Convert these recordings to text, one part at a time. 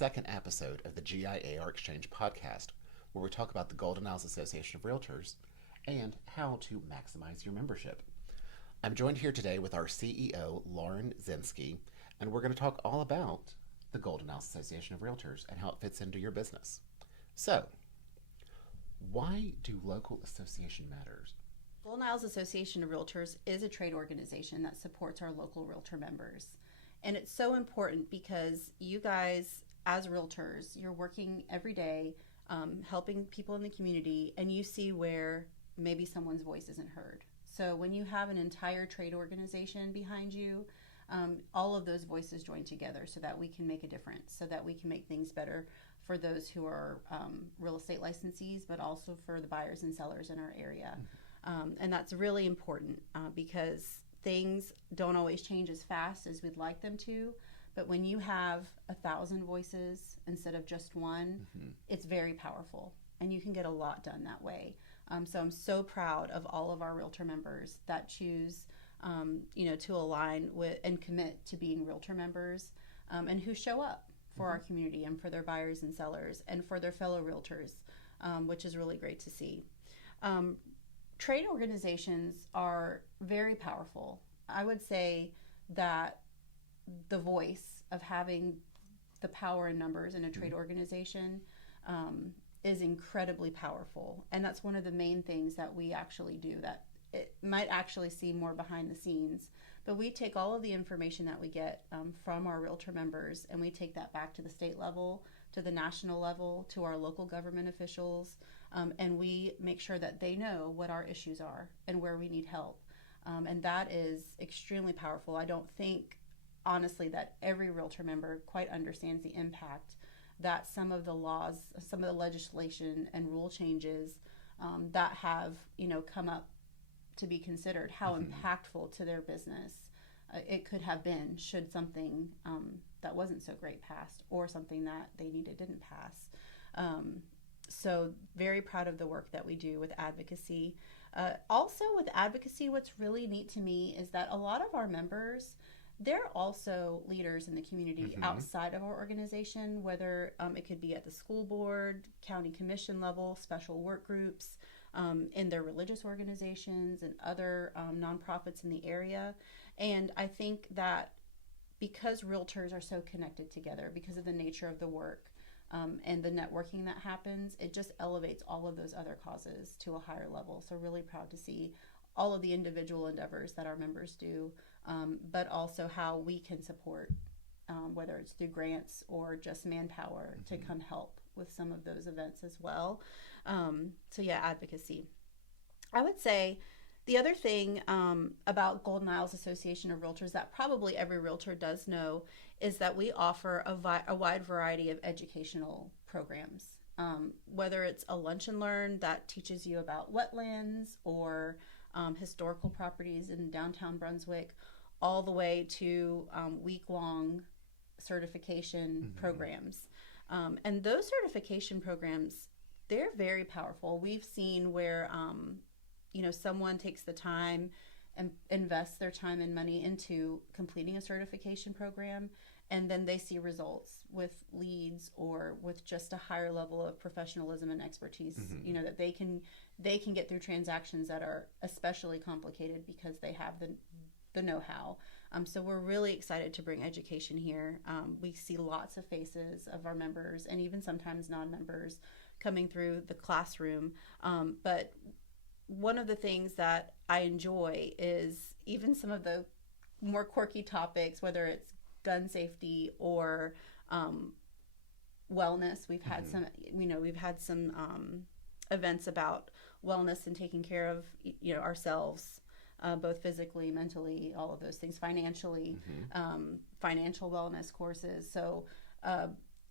second episode of the GIAR Exchange Podcast, where we talk about the Golden Isles Association of Realtors and how to maximize your membership. I'm joined here today with our CEO, Lauren Zinskie, and we're going to talk all about the Golden Isles Association of Realtors and how it fits into your business. So, why do local association matters? Golden Isles Association of Realtors is a trade organization that supports our local realtor members. And it's so important because you guys, as realtors, you're working every day, helping people in the community, and you see where maybe someone's voice isn't heard. So when you have an entire trade organization behind you, all of those voices join together so that we can make a difference, so that we can make things better for those who are real estate licensees, but also for the buyers and sellers in our area. And that's really important because things don't always change as fast as we'd like them to, but when you have 1,000 voices instead of just one, it's very powerful, and you can get a lot done that way. So I'm so proud of all of our realtor members that choose, to align with and commit to being realtor members, and who show up for our community and for their buyers and sellers and for their fellow realtors, which is really great to see. Trade organizations are very powerful. I would say that the voice of having the power in numbers in a trade organization is incredibly powerful. And that's one of the main things that we actually do, that it might actually seem more behind the scenes. But we take all of the information that we get from our realtor members, and we take that back to the state level, to the national level, to our local government officials, and we make sure that they know what our issues are and where we need help. And that is extremely powerful. I don't think, honestly, that every realtor member quite understands the impact that some of the laws, some of the legislation and rule changes that have, come up to be considered, how impactful to their business it could have been should something that wasn't so great passed, or something that they needed didn't pass. So very proud of the work that we do with advocacy. Also with advocacy, what's really neat to me is that a lot of our members, they're also leaders in the community outside of our organization, whether it could be at the school board, county commission level, special work groups, in their religious organizations and other nonprofits in the area. And I think that because realtors are so connected together, because of the nature of the work and the networking that happens, it just elevates all of those other causes to a higher level. So really proud to see all of the individual endeavors that our members do, but also how we can support, whether it's through grants or just manpower to come help with some of those events as well. Advocacy. I would say the other thing about Golden Isles Association of Realtors that probably every realtor does know is that we offer a wide variety of educational programs, whether it's a lunch and learn that teaches you about wetlands or historical properties in downtown Brunswick, all the way to week-long certification programs. And those certification programs, they're very powerful. We've seen where someone takes the time and invests their time and money into completing a certification program, and then they see results with leads or with just a higher level of professionalism and expertise, that they can get through transactions that are especially complicated because they have the know-how. So we're really excited to bring education here. We see lots of faces of our members and even sometimes non-members coming through the classroom. But one of the things that I enjoy is even some of the more quirky topics, whether it's gun safety or wellness. We've had some events, about wellness and taking care of ourselves, both physically, mentally, all of those things, financially, financial wellness courses. So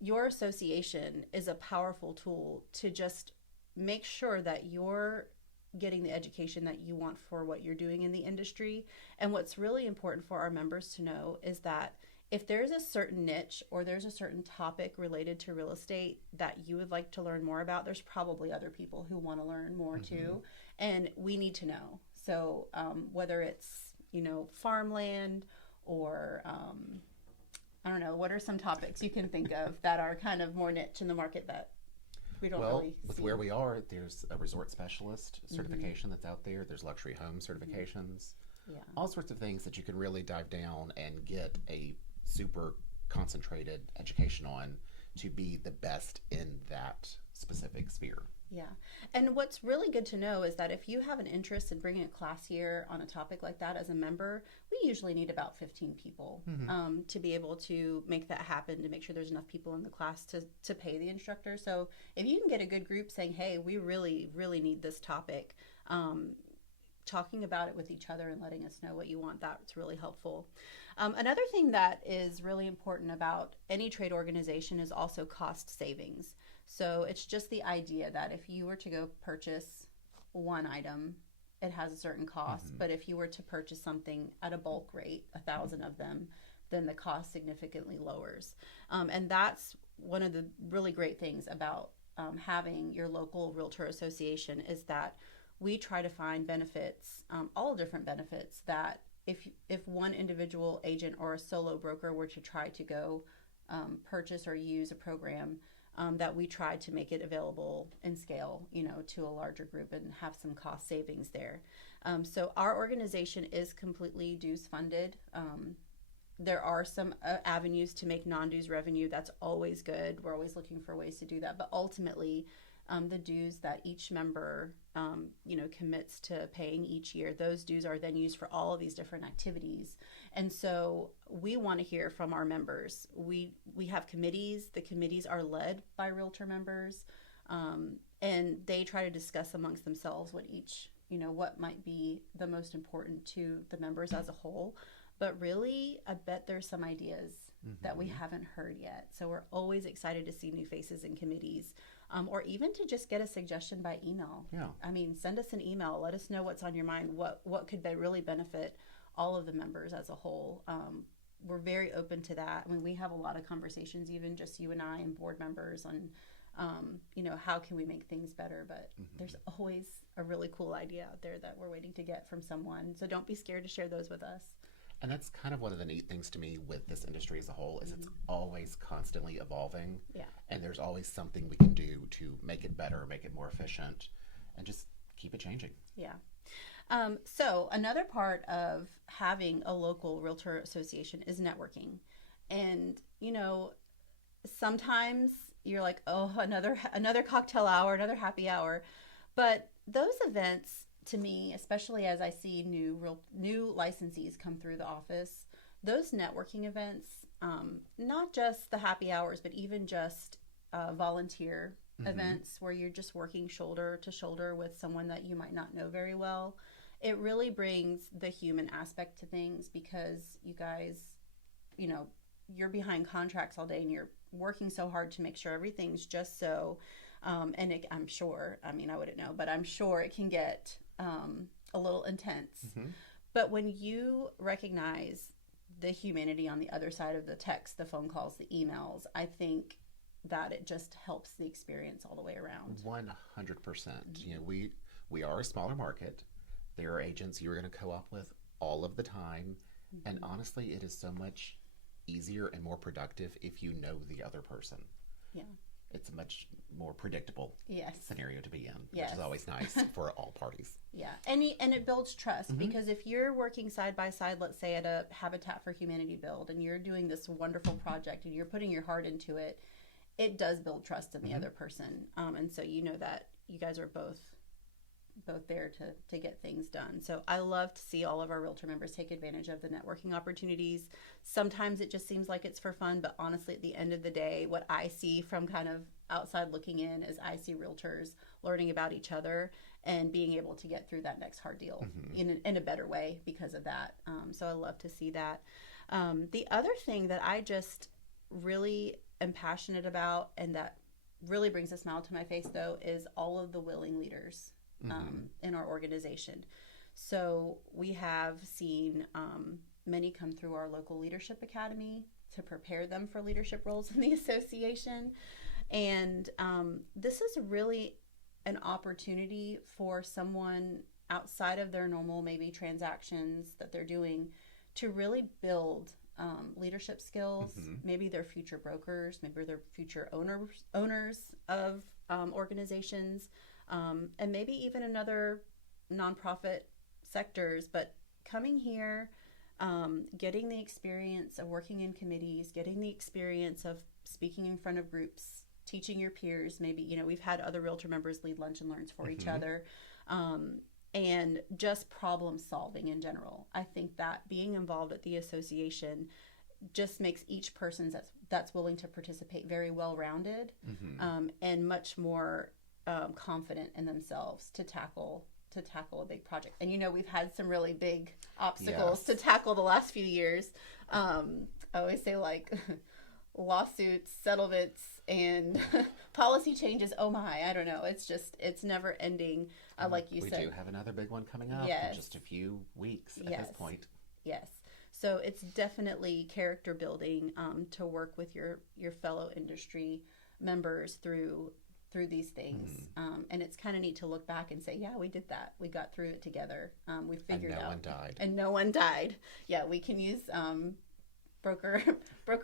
your association is a powerful tool to just make sure that you're getting the education that you want for what you're doing in the industry. And what's really important for our members to know is that if there's a certain niche or there's a certain topic related to real estate that you would like to learn more about, there's probably other people who want to learn more too. And we need to know. So whether it's, farmland or I don't know, what are some topics you can think of that are kind of more niche in the market that we don't really with see? where we are, there's a resort specialist certification that's out there. There's luxury home certifications. Yeah. All sorts of things that you can really dive down and get a super concentrated education on to be the best in that specific sphere. Yeah. And what's really good to know is that if you have an interest in bringing a class here on a topic like that as a member, we usually need about 15 people to be able to make that happen, to make sure there's enough people in the class to pay the instructor. So if you can get a good group saying, hey, we really, really need this topic, talking about it with each other and letting us know what you want, that's really helpful. Another thing that is really important about any trade organization is also cost savings. So it's just the idea that if you were to go purchase one item, it has a certain cost. But if you were to purchase something at a bulk rate, 1,000 of them, then the cost significantly lowers. And that's one of the really great things about having your local realtor association is that we try to find benefits, all different benefits, that if one individual agent or a solo broker were to try to go purchase or use a program, that we try to make it available and scale, to a larger group and have some cost savings there. So our organization is completely dues funded. There are some avenues to make non-dues revenue. That's always good. We're always looking for ways to do that. But ultimately, the dues that each member, commits to paying each year, those dues are then used for all of these different activities. And so we want to hear from our members. We have committees. The committees are led by realtor members, and they try to discuss amongst themselves what might be the most important to the members as a whole. But really, I bet there's some ideas that we haven't heard yet. So we're always excited to see new faces in committees, or even to just get a suggestion by email. Yeah. I mean, send us an email. Let us know what's on your mind. What could really benefit all of the members as a whole. We're very open to that. I mean, we have a lot of conversations, even just you and I and board members, on how can we make things better. But there's always a really cool idea out there that we're waiting to get from someone. So don't be scared to share those with us. And that's kind of one of the neat things to me with this industry as a whole is it's always constantly evolving. Yeah. And there's always something we can do to make it better, make it more efficient, and just keep it changing. Yeah. So another part of having a local realtor association is networking. And, sometimes you're like, oh, another cocktail hour, another happy hour. But those events, to me, especially as I see new licensees come through the office, those networking events, not just the happy hours, but even just volunteer events where you're just working shoulder to shoulder with someone that you might not know very well, it really brings the human aspect to things, because you guys, you're behind contracts all day and you're working so hard to make sure everything's just so. I'm sure, I wouldn't know, but I'm sure it can get a little intense. But when you recognize the humanity on the other side of the text, the phone calls, the emails, I think that it just helps the experience all the way around. 100%. We are a smaller market. There are agents you're going to co-op with all of the time. And honestly, it is so much easier and more productive if you know the other person. Yeah. It's a much more predictable scenario to be in, which is always nice for all parties. Yeah, and it builds trust, because if you're working side by side, let's say at a Habitat for Humanity build, and you're doing this wonderful project and you're putting your heart into it, it does build trust in the other person. And so you know that you guys are both there to get things done. So I love to see all of our realtor members take advantage of the networking opportunities. Sometimes it just seems like it's for fun, but honestly, at the end of the day, what I see from kind of outside looking in is I see realtors learning about each other and being able to get through that next hard deal in a better way because of that. So I love to see that. The other thing that I just really am passionate about, and that really brings a smile to my face, though, is all of the willing leaders in our organization. So we have seen many come through our local leadership academy to prepare them for leadership roles in the association. And this is really an opportunity for someone outside of their normal maybe transactions that they're doing to really build leadership skills. Maybe they're future brokers. Maybe they're future owners of organizations, and maybe even another nonprofit sectors. But coming here, getting the experience of working in committees, getting the experience of speaking in front of groups, teaching your peers. Maybe, we've had other Realtor members lead lunch and learns for each other. And just problem solving in general. I think that being involved at the association just makes each person that's willing to participate very well-rounded, and much more confident in themselves to tackle a big project. And we've had some really big obstacles to tackle the last few years. I always say, like, lawsuits, settlements, and policy changes. Oh my, I don't know. It's never ending. Like you said, we do have another big one coming up in just a few weeks at this point. Yes. So it's definitely character building to work with your fellow industry members through these things. And it's kind of neat to look back and say, yeah, we did that. We got through it together. We figured out. And no one died. Yeah, we can use broker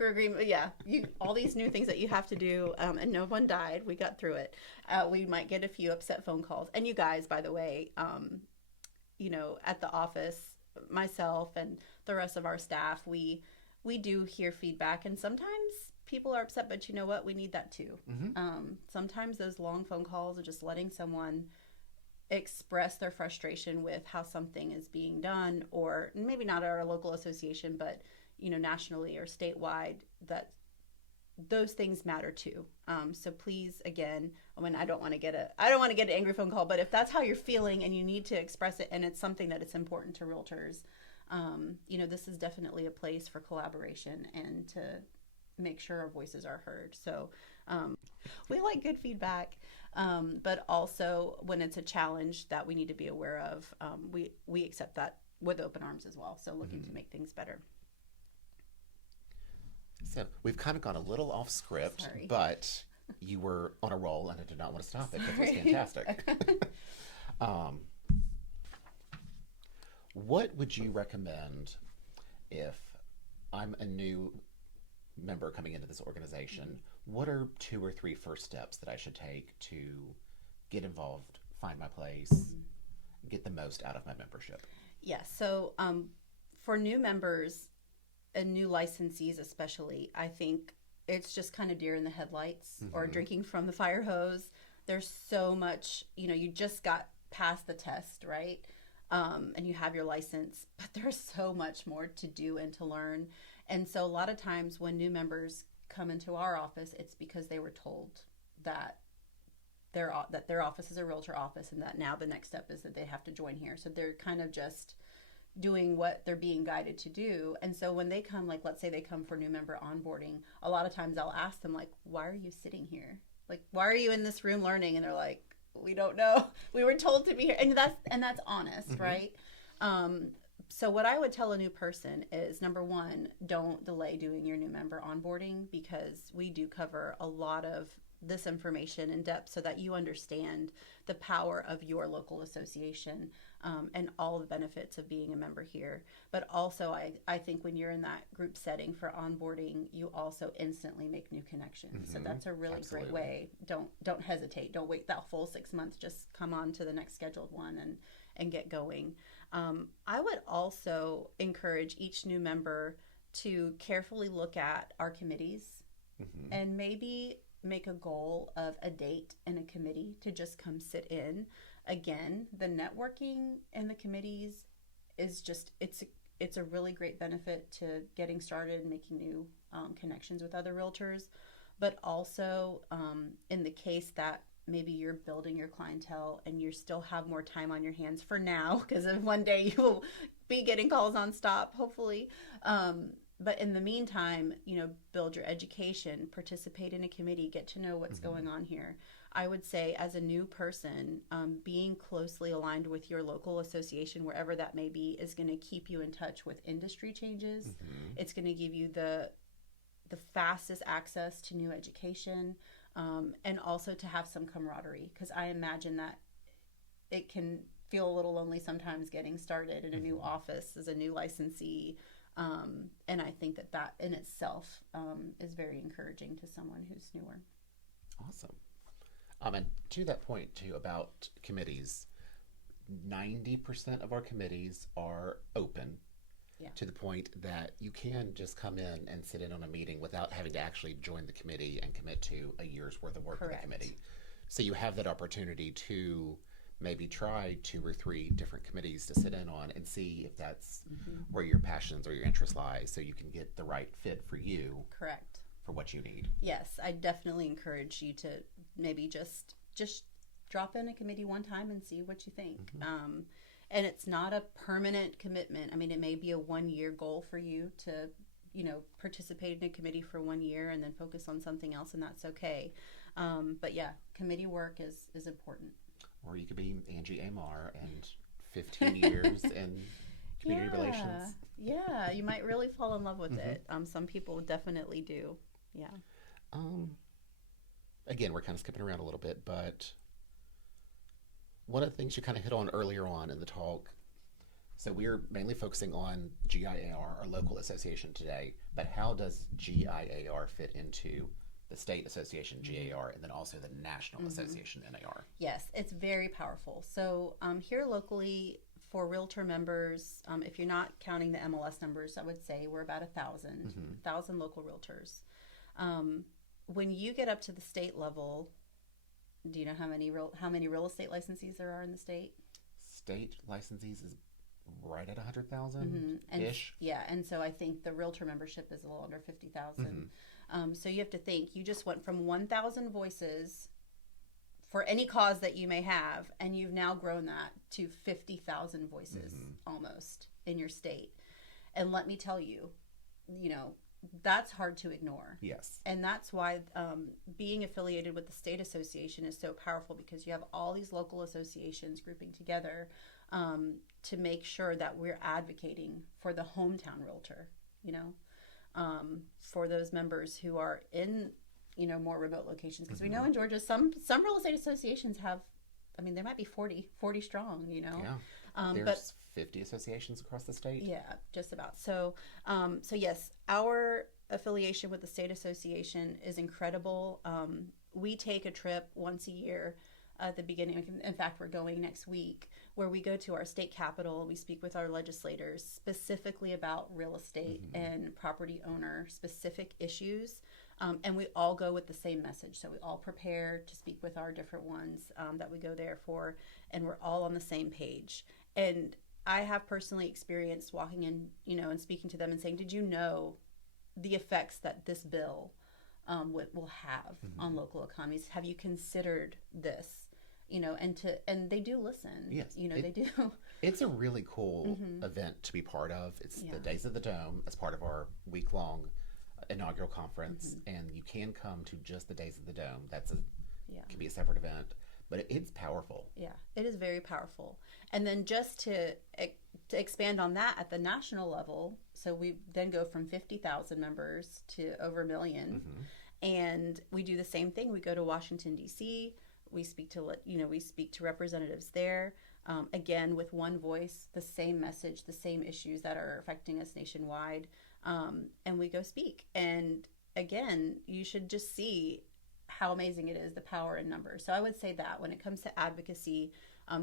agreement. Yeah, all these new things that you have to do, and no one died. We got through it. We might get a few upset phone calls. And you guys, by the way, at the office, myself and the rest of our staff, we do hear feedback, and sometimes people are upset, but you know what? We need that too. Sometimes those long phone calls are just letting someone express their frustration with how something is being done, or maybe not at our local association, but nationally or statewide, that those things matter too. So please, again, I don't want to get an angry phone call, but if that's how you're feeling and you need to express it, and it's something that it's important to realtors, this is definitely a place for collaboration and to make sure our voices are heard. So we like good feedback, but also when it's a challenge that we need to be aware of, we accept that with open arms as well. So looking to make things better. So we've kind of gone a little off script, but you were on a roll and I did not want to stop it because it was fantastic. What would you recommend if I'm a new member coming into this organization? What are 2 or 3 first steps that I should take to get involved, find my place, get the most out of my membership? Yes. So for new members and new licensees especially, I think it's just kind of deer in the headlights or drinking from the fire hose. There's so much, you just got past the test, right? And you have your license, but there's so much more to do and to learn. And so a lot of times when new members come into our office, it's because they were told that their office is a realtor office, and that now the next step is that they have to join here. So they're kind of just doing what they're being guided to do. And so when they come, like, let's say they come for new member onboarding, a lot of times I'll ask them, like, why are you sitting here? Like, why are you in this room learning? And they're like, we don't know. We were told to be here. And that's honest, right? So what I would tell a new person is, number one, don't delay doing your new member onboarding, because we do cover a lot of this information in depth so that you understand the power of your local association, and all the benefits of being a member here. But also, I think when you're in that group setting for onboarding, you also instantly make new connections. So that's a really great way. Don't hesitate. Don't wait that full 6 months. Just come on to the next scheduled one and get going. I would also encourage each new member to carefully look at our committees and maybe make a goal of a date and a committee to just come sit in. Again, the networking in the committees is just, it's a really great benefit to getting started and making new connections with other realtors. But also in the case that maybe you're building your clientele and you still have more time on your hands for now, because of one day you will be getting calls on stop, hopefully. But in the meantime, build your education, participate in a committee, get to know what's going on here. I would say, as a new person, being closely aligned with your local association, wherever that may be, is going to keep you in touch with industry changes. It's going to give you the fastest access to new education, and also to have some camaraderie, because I imagine that it can feel a little lonely sometimes getting started in a new office as a new licensee. And I think that in itself is very encouraging to someone who's newer. Awesome. And to that point too about committees, 90% of our committees are open. Yeah. To the point that you can just come in and sit in on a meeting without having to actually join the committee and commit to a year's worth of work with the committee. So you have that opportunity to maybe try 2 or 3 different committees to sit in on and see if that's where your passions or your interests lie, so you can get the right fit for you. Correct. For what you need. Yes, I definitely encourage you to maybe just drop in a committee one time and see what you think. And it's not a permanent commitment. I mean, it may be a 1-year goal for you to, participate in a committee for 1 year and then focus on something else, and that's okay. But yeah, committee work is important. Or you could be Angie Amar and 15 years in community relations. Yeah, you might really fall in love with it. Some people definitely do. Yeah. Again, we're kind of skipping around a little bit, but one of the things you kind of hit on earlier on in the talk, so we're mainly focusing on GIAR, our local association today, but how does GIAR fit into the state association, GIAR, and then also the national association, NAR? Yes, it's very powerful. So here locally, for Realtor members, if you're not counting the MLS numbers, I would say we're about 1,000 local Realtors. When you get up to the state level, do you know how many real estate licensees there are in the state? State licensees is right at 100,000 ish. Yeah, and so I think the Realtor membership is a little under 50,000. So you have to think, you just went from 1,000 voices for any cause that you may have, and you've now grown that to 50,000 voices almost in your state. And let me tell you, that's hard to ignore. Yes. And that's why being affiliated with the state association is so powerful, because you have all these local associations grouping together to make sure that we're advocating for the hometown realtor, for those members who are in, more remote locations. Because we know in Georgia, some real estate associations have, they might be 40 strong, Yeah. There's 50 associations across the state. Yeah, just about. So yes, our affiliation with the state association is incredible. We take a trip once a year at the beginning. In fact, we're going next week, where we go to our state capitol. We speak with our legislators specifically about real estate and property owner specific issues. And we all go with the same message. So we all prepare to speak with our different ones that we go there for, and we're all on the same page. And I have personally experienced walking in, and speaking to them and saying, did you know the effects that this bill will have on local economies? Have you considered this? And they do listen. Yes. They do. It's a really cool event to be part of. It's the Days of the Dome as part of our week-long inaugural conference, and you can come to just the Days of the Dome. Can be a separate event, but it's powerful. Yeah, it is very powerful. And then just to expand on that at the national level, so we then go from 50,000 members to over 1 million, and we do the same thing. We go to Washington, D.C., we speak to representatives there, again, with one voice, the same message, the same issues that are affecting us nationwide, and we go speak. And again, you should just see how amazing it is, the power in numbers. So I would say that when it comes to advocacy,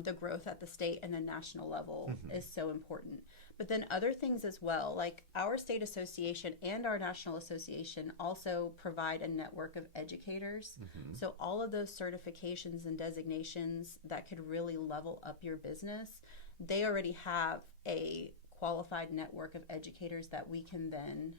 the growth at the state and the national level is so important. But then other things as well, like our state association and our national association also provide a network of educators. So all of those certifications and designations that could really level up your business, they already have a qualified network of educators that we can then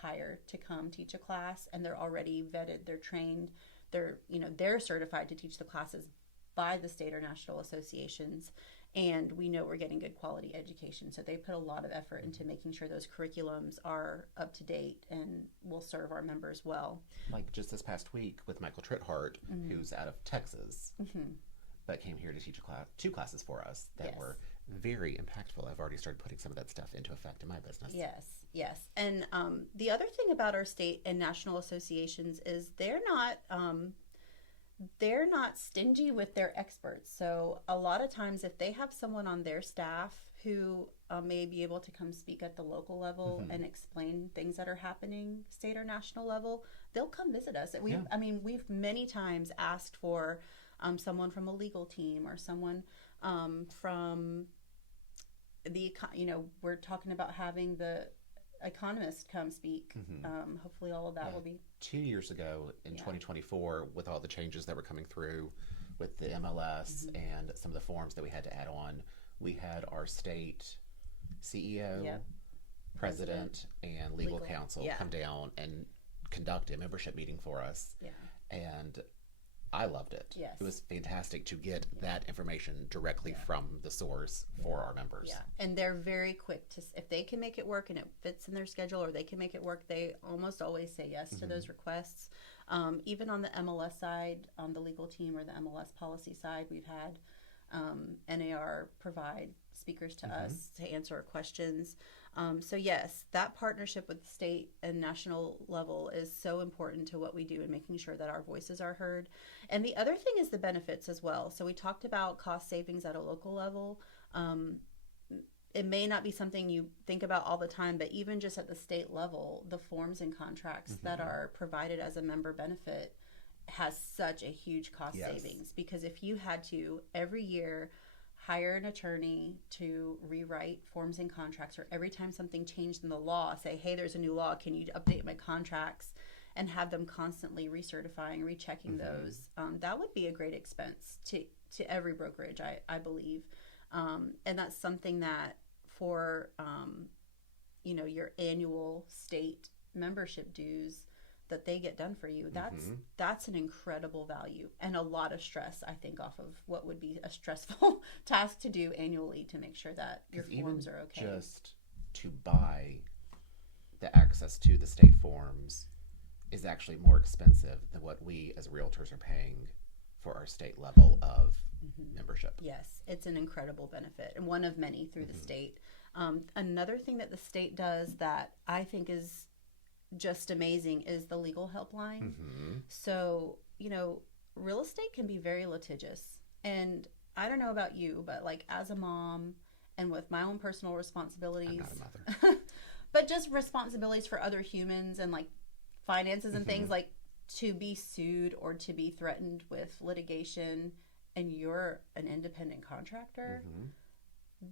hire to come teach a class, and they're already vetted, they're trained, they're certified to teach the classes by the state or national associations, and we know we're getting good quality education. So they put a lot of effort into making sure those curriculums are up to date and will serve our members well. Like just this past week with Michael Trithart, who's out of Texas, but came here to teach two classes for us that were very impactful. I've already started putting some of that stuff into effect in my business. Yes. And the other thing about our state and national associations is they're not stingy with their experts. So a lot of times if they have someone on their staff who may be able to come speak at the local level and explain things that are happening state or national level, they'll come visit us. We've many times asked for someone from a legal team or someone from the, we're talking about having the economist come speak. Hopefully all of that will be 2 years ago in 2024, with all the changes that were coming through with the MLS and some of the forms that we had to add on. We had our state CEO, president, and legal counsel come down and conduct a membership meeting for us. And I loved it. It was fantastic to get that information directly from the source for our members. And they're very quick to, if they can make it work and it fits in their schedule, or they can make it work, they almost always say yes to those requests. Even on the MLS side, on the legal team or the MLS policy side, we've had NAR provide speakers to us to answer our questions. So yes, that partnership with the state and national level is so important to what we do and making sure that our voices are heard. And the other thing is the benefits as well. So we talked about cost savings at a local level. It may not be something you think about all the time, but even just at the state level, the forms and contracts that are provided as a member benefit has such a huge cost savings, because if you had to every year hire an attorney to rewrite forms and contracts, or every time something changed in the law, say, hey, there's a new law, can you update my contracts, and have them constantly recertifying, rechecking those, that would be a great expense to every brokerage, I believe. And that's something that for your annual state membership dues that they get done for you, that's an incredible value, and a lot of stress, I think, off of what would be a stressful task to do annually to make sure that your forms are okay. Just to buy the access to the state forms is actually more expensive than what we as realtors are paying for our state level of membership. Yes, it's an incredible benefit, and one of many through the state. Another thing that the state does that I think is just amazing is the legal helpline. So, real estate can be very litigious, and I don't know about you, but like as a mom and with my own personal responsibilities, I'm not a mother. but just responsibilities for other humans and like finances and things, like to be sued or to be threatened with litigation and you're an independent contractor,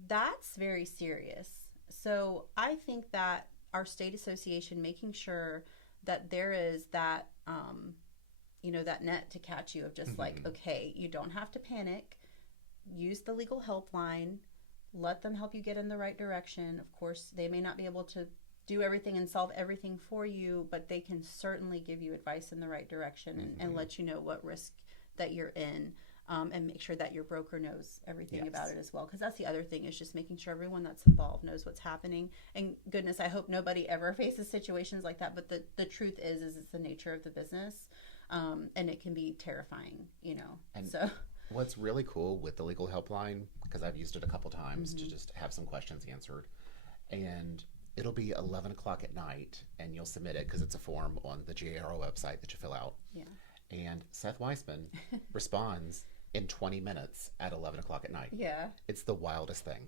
that's very serious. So I think that our state association making sure that there is that, that net to catch you of just like, okay, you don't have to panic. Use the legal helpline. Let them help you get in the right direction. Of course, they may not be able to do everything and solve everything for you, but they can certainly give you advice in the right direction and let you know what risk that you're in. And make sure that your broker knows everything about it as well. Because that's the other thing, is just making sure everyone that's involved knows what's happening. And goodness, I hope nobody ever faces situations like that. But the truth is it's the nature of the business. And it can be terrifying, And so what's really cool with the legal helpline, because I've used it a couple times to just have some questions answered. And it'll be 11 o'clock at night, and you'll submit it because it's a form on the GIAR website that you fill out. And Seth Weissman responds in 20 minutes at 11 o'clock at night. It's the wildest thing.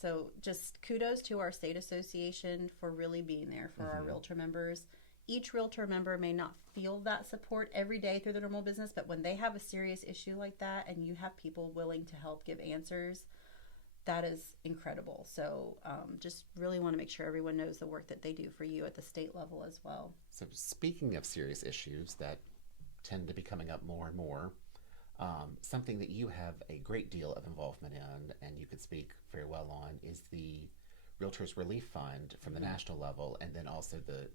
So just kudos to our state association for really being there for our realtor members. Each realtor member may not feel that support every day through the normal business, but when they have a serious issue like that and you have people willing to help give answers, that is incredible. So just really want to make sure everyone knows the work that they do for you at the state level as well. So speaking of serious issues that tend to be coming up more and more, something that you have a great deal of involvement in and you could speak very well on is the Realtors Relief Fund from the national level, and then also the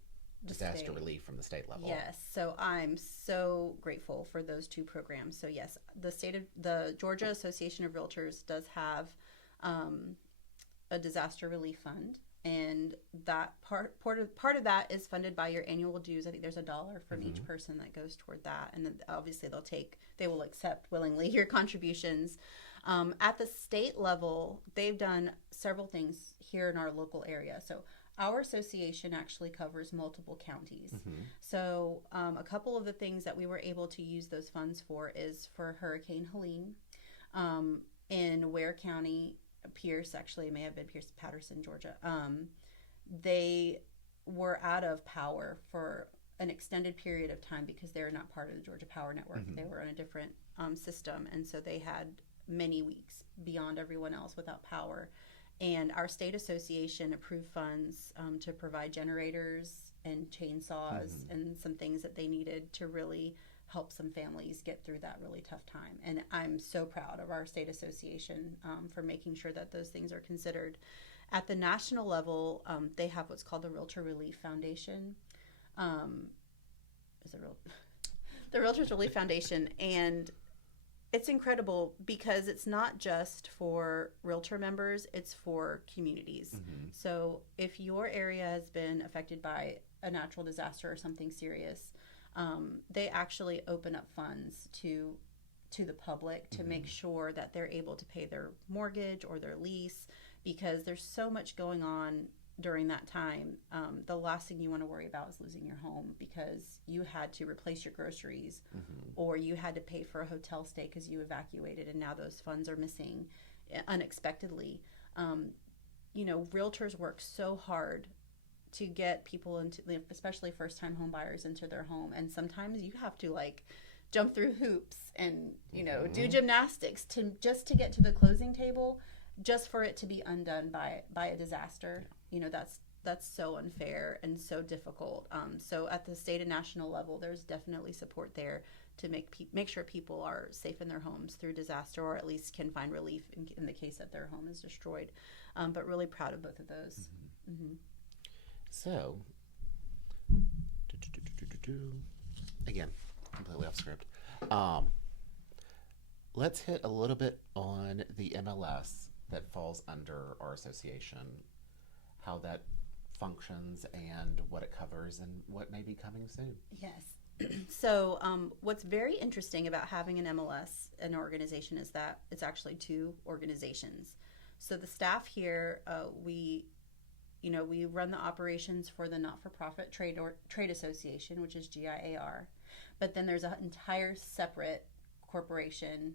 disaster relief from the state level. Yes, so I'm so grateful for those two programs. So yes, the Georgia Association of Realtors does have a disaster relief fund, and that part of that is funded by your annual dues. I think there's $1 from each person that goes toward that, and then obviously they will accept willingly your contributions. At the state level, they've done several things here in our local area. So our association actually covers multiple counties. So a couple of the things that we were able to use those funds for is for Hurricane Helene in Ware County. Pierce, actually, it may have been Pierce Patterson, Georgia. They were out of power for an extended period of time because they're not part of the Georgia Power Network. Mm-hmm. They were on a different system, and so they had many weeks beyond everyone else without power. And our state association approved funds to provide generators and chainsaws and some things that they needed to really help some families get through that really tough time. And I'm so proud of our state association for making sure that those things are considered. At the national level, they have what's called the Realtor Relief Foundation. The Realtors Relief Foundation, and it's incredible because it's not just for realtor members, it's for communities. Mm-hmm. So if your area has been affected by a natural disaster or something serious, they actually open up funds to the public to make sure that they're able to pay their mortgage or their lease, because there's so much going on during that time. The last thing you want to worry about is losing your home because you had to replace your groceries or you had to pay for a hotel stay because you evacuated and now those funds are missing unexpectedly. Realtors work so hard to get people into, especially first-time home buyers, into their home, and sometimes you have to jump through hoops and do gymnastics to get to the closing table, just for it to be undone by a disaster. That's so unfair and so difficult. So at the state and national level, there's definitely support there to make sure people are safe in their homes through disaster, or at least can find relief in the case that their home is destroyed. But really proud of both of those. So, again, completely off script. Let's hit a little bit on the MLS that falls under our association, how that functions and what it covers and what may be coming soon. Yes. So what's very interesting about having an MLS, an organization, is that it's actually two organizations. So the staff here, we run the operations for the Not-for-Profit Trade Association, which is GIAR. But then there's an entire separate corporation.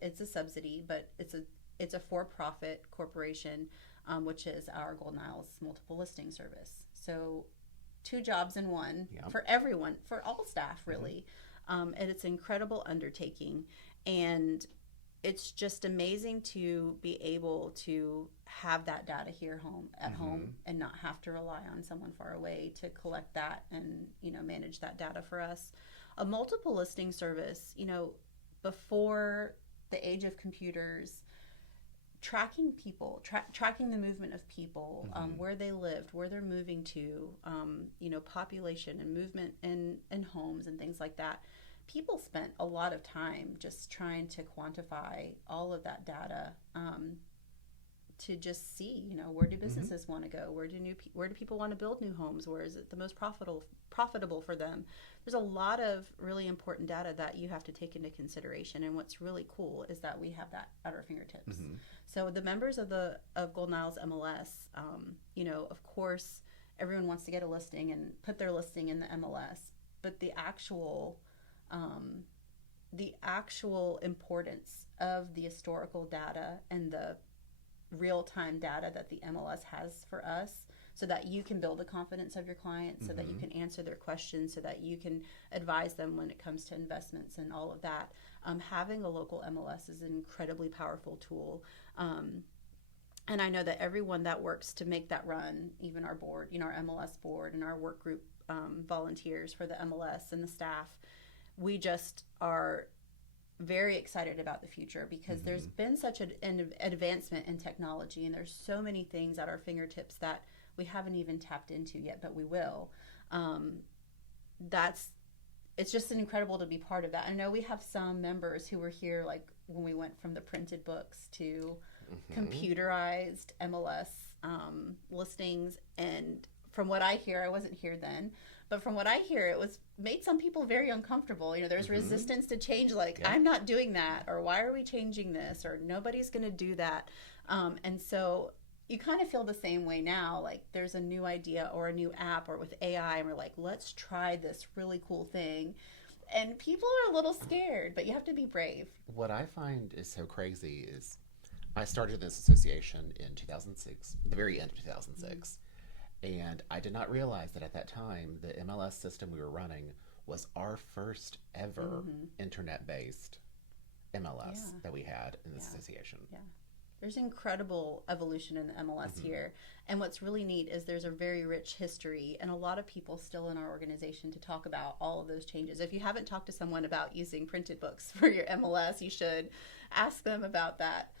It's a subsidy, but it's a for-profit corporation, which is our Golden Isles Multiple Listing Service. So 2 jobs in one for everyone, for all staff, really. And it's an incredible undertaking. And it's just amazing to be able to have that data here at home and not have to rely on someone far away to collect that and, manage that data for us. A multiple listing service, before the age of computers, tracking people, tracking the movement of people, where they lived, where they're moving to, population and movement in homes and things like that. People spent a lot of time just trying to quantify all of that data to just see, where do businesses want to go? Where do people want to build new homes? Where is it the most profitable for them? There's a lot of really important data that you have to take into consideration. And what's really cool is that we have that at our fingertips. So the members of Golden Isles MLS, of course, everyone wants to get a listing and put their listing in the MLS, but the actual importance of the historical data and the real-time data that the MLS has for us, so that you can build the confidence of your clients, so that you can answer their questions, so that you can advise them when it comes to investments and all of that. Having a local MLS is an incredibly powerful tool. And I know that everyone that works to make that run, even our board, our MLS board and our work group volunteers for the MLS and the staff, we just are very excited about the future, because there's been such an advancement in technology, and there's so many things at our fingertips that we haven't even tapped into yet, but we will. It's just incredible to be part of that. I know we have some members who were here, when we went from the printed books to computerized MLS listings, and from what I hear, I wasn't here then, but from what I hear, it made some people very uncomfortable. There's resistance to change, I'm not doing that, or why are we changing this, or nobody's going to do that. And so you kind of feel the same way now, there's a new idea or a new app, or with AI, and we're let's try this really cool thing. And people are a little scared, but you have to be brave. What I find is so crazy is I started this association in 2006, the very end of 2006, and I did not realize that at that time the MLS system we were running was our first ever internet-based MLS that we had in this association. Yeah. There's incredible evolution in the MLS here. And what's really neat is there's a very rich history and a lot of people still in our organization to talk about all of those changes. If you haven't talked to someone about using printed books for your MLS, you should ask them about that.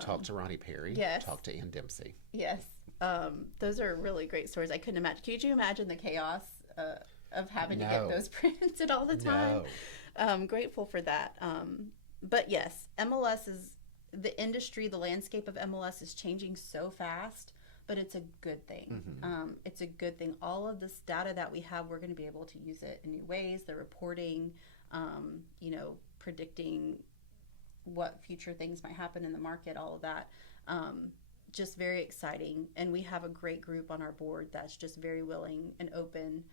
Talk to Ronnie Perry. Yes. Talk to Ann Dempsey. Yes. Those are really great stories. I couldn't imagine. Could you imagine the chaos of having to get those printed all the time? No. I'm grateful for that. But yes, MLS is the industry, the landscape of MLS is changing so fast, but it's a good thing. It's a good thing. All of this data that we have, we're going to be able to use it in new ways. The reporting, predicting what future things might happen in the market, all of that. Just very exciting. And we have a great group on our board that's just very willing and open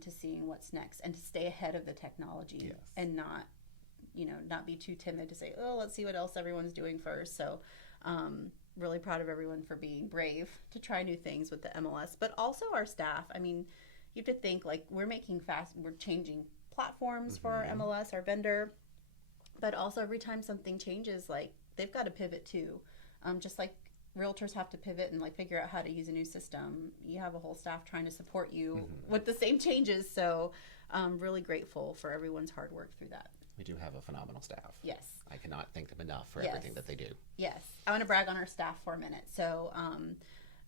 to seeing what's next and to stay ahead of the technology and not be too timid to say, oh, let's see what else everyone's doing first. So really proud of everyone for being brave to try new things with the MLS, but also our staff. I mean, you have to think like we're changing platforms for our MLS, our vendor, but also every time something changes, like they've got to pivot too. Just like realtors have to pivot and like figure out how to use a new system. You have a whole staff trying to support you with the same changes. So I'm really grateful for everyone's hard work through that. We do have a phenomenal staff. Yes. I cannot thank them enough for everything that they do. Yes. I want to brag on our staff for a minute. So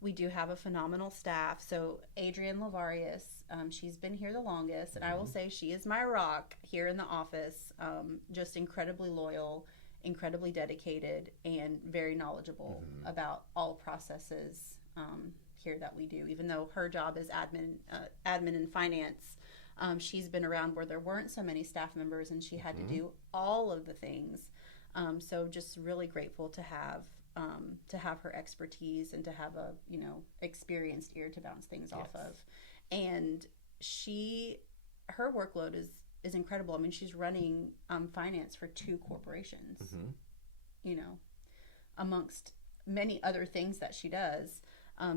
we do have a phenomenal staff. So Adrienne Lavarius, she's been here the longest, and I will say she is my rock here in the office. Just incredibly loyal, incredibly dedicated, and very knowledgeable about all processes here that we do. Even though her job is admin and finance, she's been around where there weren't so many staff members, and she had to do all of the things. So just really grateful to have her expertise and to have a experienced ear to bounce things off of. And her workload is incredible. I mean, she's running finance for 2 corporations, amongst many other things that she does.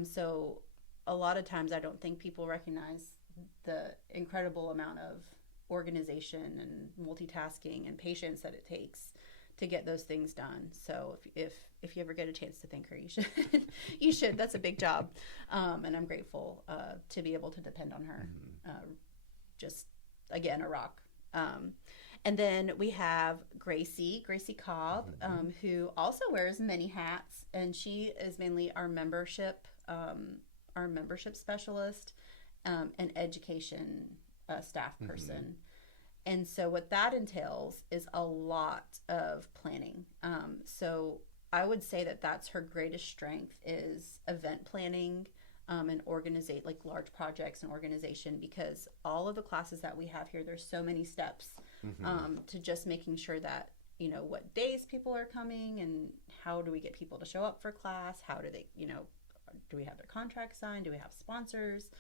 So a lot of times I don't think people recognize the incredible amount of organization and multitasking and patience that it takes to get those things done. So if you ever get a chance to thank her, you should. You should. That's a big job, and I'm grateful to be able to depend on her. Just again, a rock. And then we have Gracie Cobb, who also wears many hats, and she is mainly our membership specialist. An education staff person. And so what that entails is a lot of planning. So I would say that that's her greatest strength is event planning and like large projects and organization, because all of the classes that we have here, there's so many steps to just making sure that, what days people are coming and how do we get people to show up for class? How do they, do we have their contract signed? Do we have sponsors?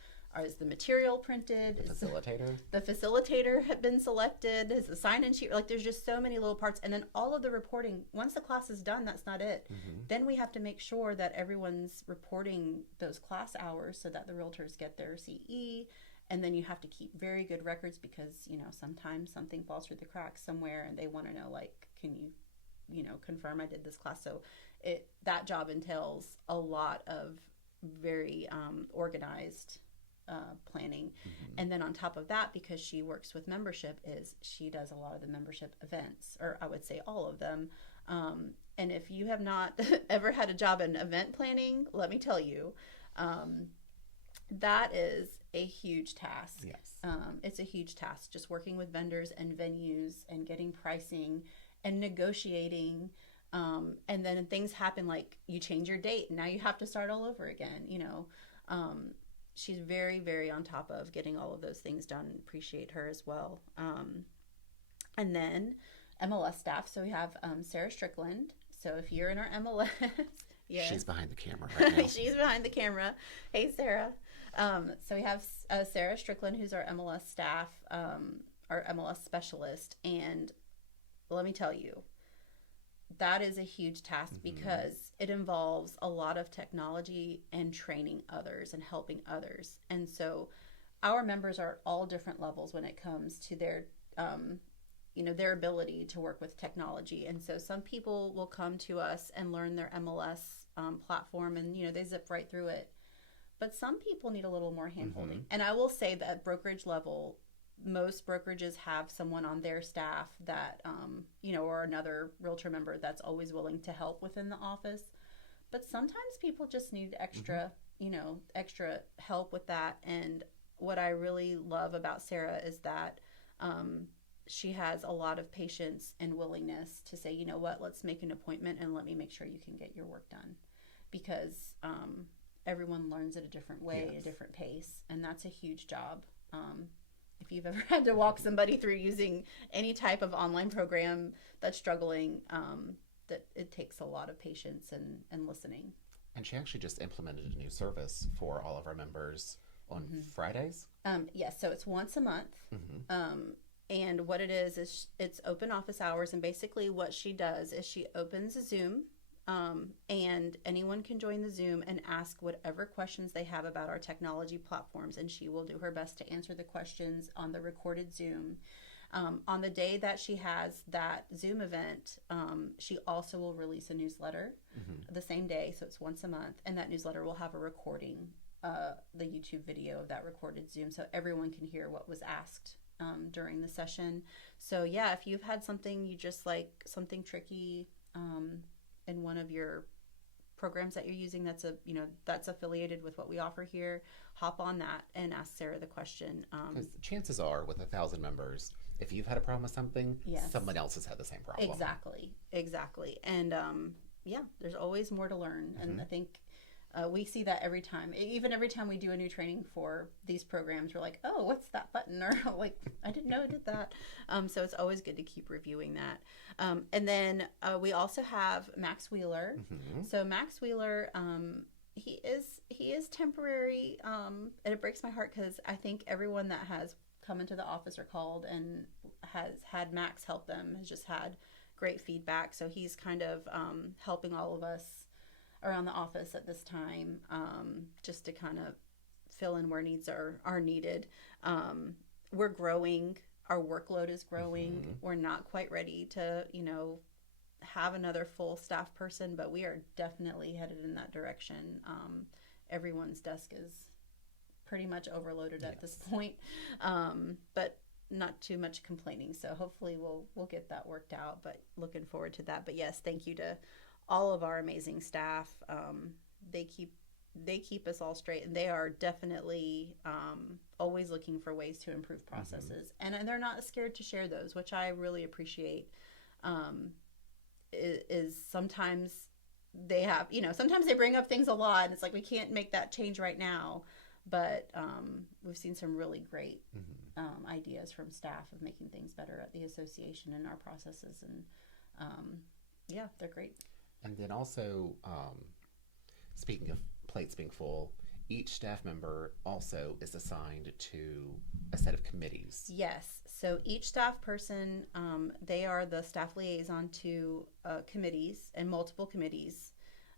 Is the material printed? The facilitator had been selected. Is the sign-in sheet? Like, there's just so many little parts. And then all of the reporting, once the class is done, that's not it. Then we have to make sure that everyone's reporting those class hours so that the realtors get their CE. And then you have to keep very good records because, sometimes something falls through the cracks somewhere and they want to know, like, can you, confirm I did this class? So that job entails a lot of very organized planning. And then on top of that, because she works with membership, she does a lot of the membership events, or I would say all of them. And if you have not ever had a job in event planning, let me tell you, that is a huge task. Yes. It's a huge task, just working with vendors and venues and getting pricing and negotiating. And then things happen, like you change your date and now you have to start all over again, She's very, very on top of getting all of those things done. Appreciate her as well. And then MLS staff. So we have Sarah Strickland. So if you're in our MLS, she's behind the camera right now. She's behind the camera. Hey, Sarah. So we have Sarah Strickland, who's our MLS staff, our MLS specialist. And let me tell you, that is a huge task because it involves a lot of technology and training others and helping others. And so our members are at all different levels when it comes to their their ability to work with technology. And so some people will come to us and learn their MLS platform, and they zip right through it. But some people need a little more hand-holding. And I will say that at brokerage level, most brokerages have someone on their staff that, or another realtor member that's always willing to help within the office. But sometimes people just need extra help with that. And what I really love about Sarah is that she has a lot of patience and willingness to say, you know what, let's make an appointment and let me make sure you can get your work done. Because everyone learns at a different way, a different pace. And that's a huge job. If you've ever had to walk somebody through using any type of online program that's struggling, that it takes a lot of patience and listening. And she actually just implemented a new service for all of our members on Fridays. Yes, so it's once a month. And what it is it's open office hours. And basically what she does is she opens a Zoom, and anyone can join the Zoom and ask whatever questions they have about our technology platforms, and she will do her best to answer the questions on the recorded Zoom. On the day that she has that Zoom event, she also will release a newsletter the same day, so it's once a month, and that newsletter will have a recording, the YouTube video of that recorded Zoom, so everyone can hear what was asked during the session. So yeah, if you've had something you just like, something tricky in one of your programs that you're using that's affiliated with what we offer here, hop on that and ask Sarah the question. Because chances are, with 1,000 members, if you've had a problem with something, someone else has had the same problem. Exactly. And there's always more to learn. And I think we see that every time. Even every time we do a new training for these programs, we're like, oh, what's that button? Or like, I didn't know it did that. So it's always good to keep reviewing that. And then we also have Max Wheeler. So Max Wheeler, he is temporary, and it breaks my heart because I think everyone that has come into the office or called and has had Max help them has just had great feedback. So he's kind of helping all of us around the office at this time, just to kind of fill in where needs are needed. We're growing. Our workload is growing. We're not quite ready to, have another full staff person, but we are definitely headed in that direction. Everyone's desk is pretty much overloaded at this point, but not too much complaining. So hopefully we'll get that worked out, but looking forward to that. But yes, thank you to all of our amazing staff. They keep us all straight, and they are definitely always looking for ways to improve processes, and they're not scared to share those, which I really appreciate. Is sometimes they have, sometimes they bring up things a lot, and it's like, we can't make that change right now, but we've seen some really great ideas from staff of making things better at the association and our processes, and they're great. And then also, speaking of plates being full, each staff member also is assigned to a set of committees. Yes. So each staff person, they are the staff liaison to committees and multiple committees.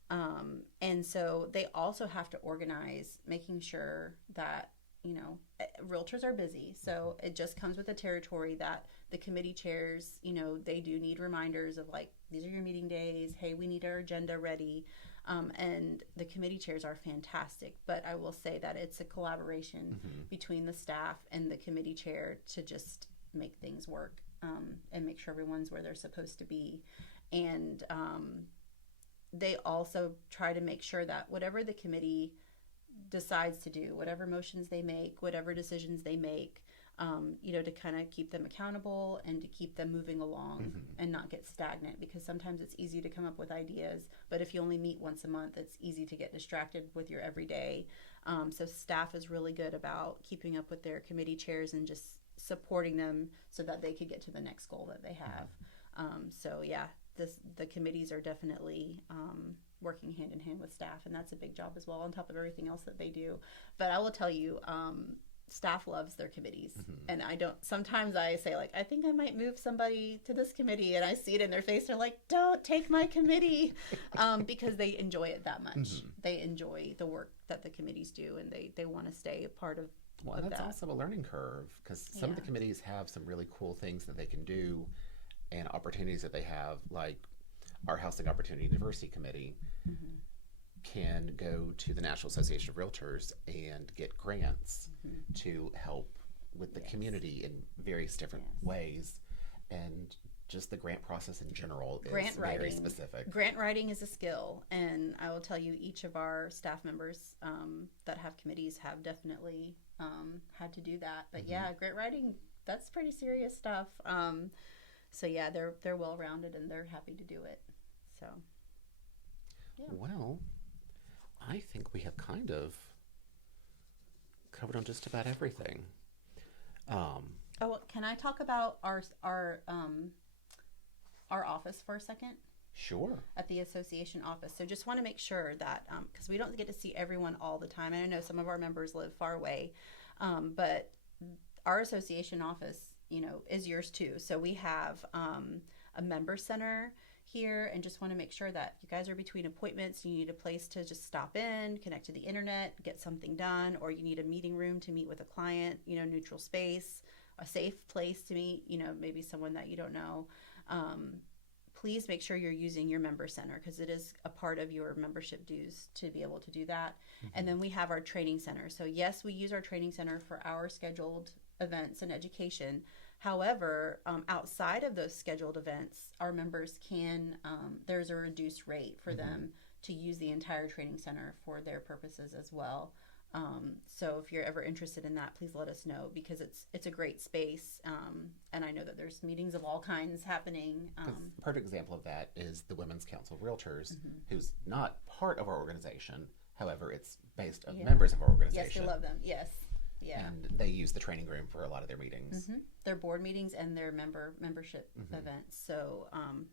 And so they also have to organize, making sure that, realtors are busy. So it just comes with the territory that the committee chairs, they do need reminders of, like, these are your meeting days. Hey, we need our agenda ready. And the committee chairs are fantastic. But I will say that it's a collaboration between the staff and the committee chair to just make things work, and make sure everyone's where they're supposed to be. And they also try to make sure that whatever the committee decides to do, whatever motions they make, whatever decisions they make, to kind of keep them accountable and to keep them moving along and not get stagnant, because sometimes it's easy to come up with ideas, but if you only meet once a month, it's easy to get distracted with your everyday. So staff is really good about keeping up with their committee chairs and just supporting them so that they could get to the next goal that they have. The committees are definitely working hand in hand with staff, and that's a big job as well, on top of everything else that they do. But I will tell you, staff loves their committees. And sometimes I say, like, I think I might move somebody to this committee, and I see it in their face. They're like, don't take my committee, because they enjoy it that much. They enjoy the work that the committees do, and they want to stay a part of Well, that's also a learning curve, because some of the committees have some really cool things that they can do and opportunities that they have, like our Housing Opportunity and Diversity Committee can go to the National Association of Realtors and get grants to help with the community in various different ways. And just the grant process in general is very specific. Grant writing is a skill, and I will tell you, each of our staff members that have committees have definitely had to do that. But grant writing, that's pretty serious stuff. So yeah, they're well-rounded, and they're happy to do it. So well, I think we have kind of covered on just about everything. Can I talk about our office for a second? Sure. At the association office. So just want to make sure that, because we don't get to see everyone all the time, and I know some of our members live far away, but our association office, is yours too. So we have a member center here, and just want to make sure that you guys are between appointments. You need a place to just stop in, connect to the internet, get something done, or you need a meeting room to meet with a client, neutral space, a safe place to meet, maybe someone that you don't know. Please make sure you're using your member center, because it is a part of your membership dues to be able to do that. And then we have our training center. So yes, we use our training center for our scheduled events and education. However, outside of those scheduled events, our members can, there's a reduced rate for them to use the entire training center for their purposes as well. So if you're ever interested in that, please let us know, because it's a great space. And I know that there's meetings of all kinds happening. A perfect example of that is the Women's Council of Realtors, who's not part of our organization. However, it's based on members of our organization. Yes, we love them. Yes. Yeah. And they use the training room for a lot of their meetings. Their board meetings and their membership events. So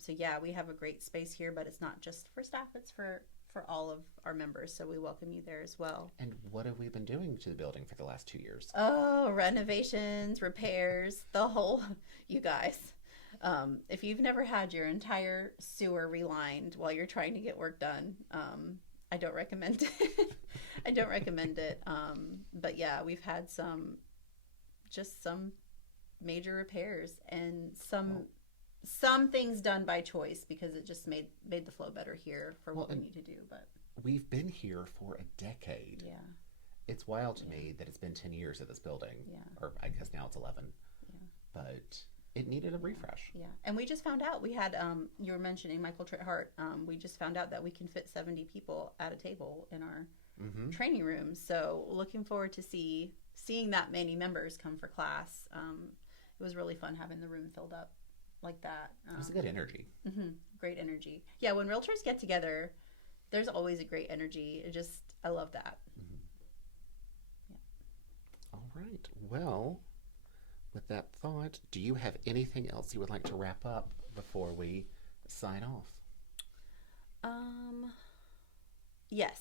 yeah, we have a great space here, but it's not just for staff, it's for all of our members. So we welcome you there as well. And what have we been doing to the building for the last 2 years? Oh, renovations, repairs, you guys. If you've never had your entire sewer relined while you're trying to get work done, I don't recommend it. I don't recommend it. But yeah, we've had some major repairs, and some things done by choice, because it just made the flow better here for what we need to do. But we've been here for a decade. Yeah. It's wild to me that it's been 10 years at this building. Yeah. Or I guess now it's 11. Yeah. But it needed a refresh. Yeah. And we just found out, we had, you were mentioning Michael Trethart, we just found out that we can fit 70 people at a table in our training room. So looking forward to seeing that many members come for class. It was really fun having the room filled up like that. It was a good energy. Great energy. Yeah, when realtors get together, there's always a great energy. I love that. Yeah. All right. Well, with that thought, do you have anything else you would like to wrap up before we sign off? Yes.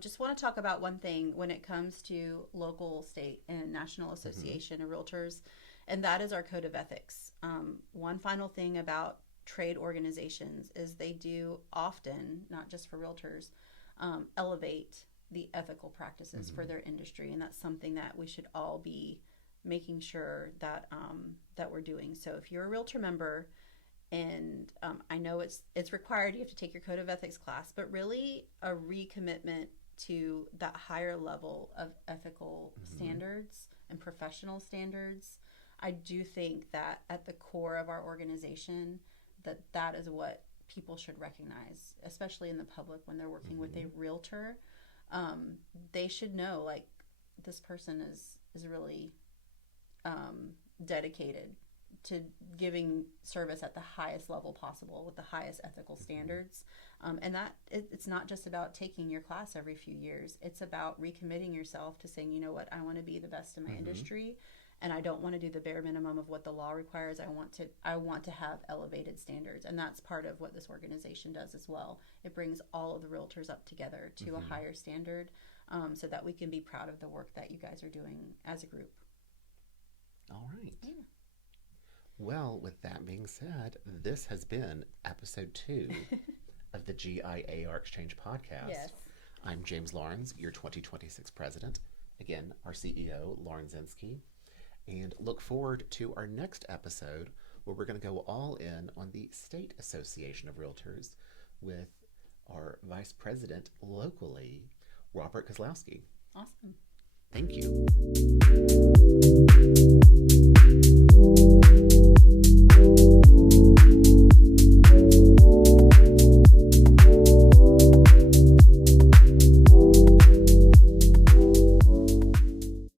Just want to talk about one thing when it comes to local, state, and national association of realtors, and that is our code of ethics. One final thing about trade organizations is they do often, not just for realtors, elevate the ethical practices for their industry, and that's something that we should all be making sure that that we're doing. So if you're a realtor member, and I know it's required, you have to take your code of ethics class, but really a recommitment to that higher level of ethical standards and professional standards. I do think that at the core of our organization, that is what people should recognize, especially in the public when they're working with a realtor. They should know, like, this person is really dedicated to giving service at the highest level possible with the highest ethical standards. And that it's not just about taking your class every few years. It's about recommitting yourself to saying, you know what, I want to be the best in my industry, and I don't want to do the bare minimum of what the law requires. I want to have elevated standards, and that's part of what this organization does as well. It brings all of the realtors up together to a higher standard. so that we can be proud of the work that you guys are doing as a group. All right. Yeah. Well, with that being said, this has been episode 2 of the GIAR Exchange Podcast. Yes. I'm James Lawrence, your 2026 president. Again, our CEO, Lauren Zinskie. And look forward to our next episode where we're going to go all in on the State Association of Realtors with our vice president locally, Robert Kozlowski. Awesome. Thank you.